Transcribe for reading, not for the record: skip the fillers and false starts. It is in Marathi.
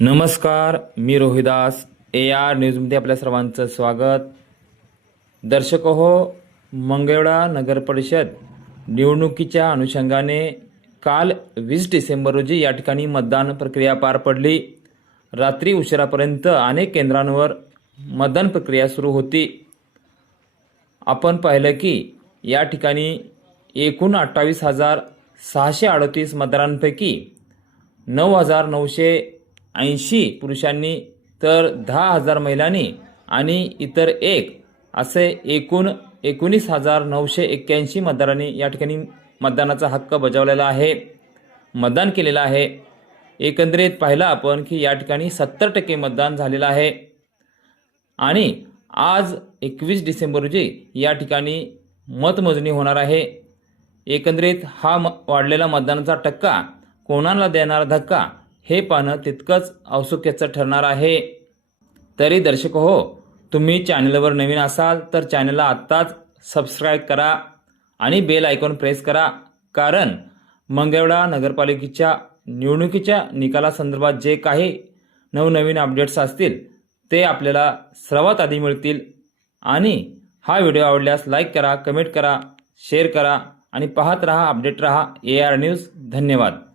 नमस्कार, मी रोहिदास AR न्यूजमध्ये आपल्या सर्वांचं स्वागत। दर्शक हो, मंगळवेढा नगर परिषद निवडणुकीच्या अनुषंगाने काल 20 डिसेंबर रोजी या ठिकाणी मतदान प्रक्रिया पार पडली। रात्री उशिरापर्यंत अनेक केंद्रांवर मतदान प्रक्रिया सुरू होती। आपण पाहिलं की या ठिकाणी एकूण 28,638 मतदारांपैकी 9,980 पुरुषांनी तर 10,000 महिलांनी आणि इतर एक असे एकूण 19,981 मतदारांनी या ठिकाणी मतदानाचा हक्क बजावलेला आहे, मतदान केलेलं आहे। एकंदरीत पाहिलं आपण की या ठिकाणी 70% मतदान झालेलं आहे आणि आज 21 डिसेंबर रोजी या ठिकाणी मतमोजणी होणार आहे। एकंदरीत हा वाढलेला मतदानाचा टक्का कोणाला देणार धक्का हे पाहणं तितकंच औत्सुक्याचं ठरणार आहे। तरी दर्शक हो, तुम्ही चॅनलवर नवीन असाल तर चॅनलला आत्ताच सबस्क्राईब करा आणि बेल आयकॉन प्रेस करा, कारण मंगळवेढा नगरपालिकेच्या निवडणुकीच्या निकालासंदर्भात जे काही नवनवीन अपडेट्स असतील ते आपल्याला सर्वात आधी मिळतील। आणि हा व्हिडिओ आवडल्यास लाईक करा, कमेंट करा, शेअर करा आणि पाहत रहा, अपडेट रहा AR न्यूज। धन्यवाद।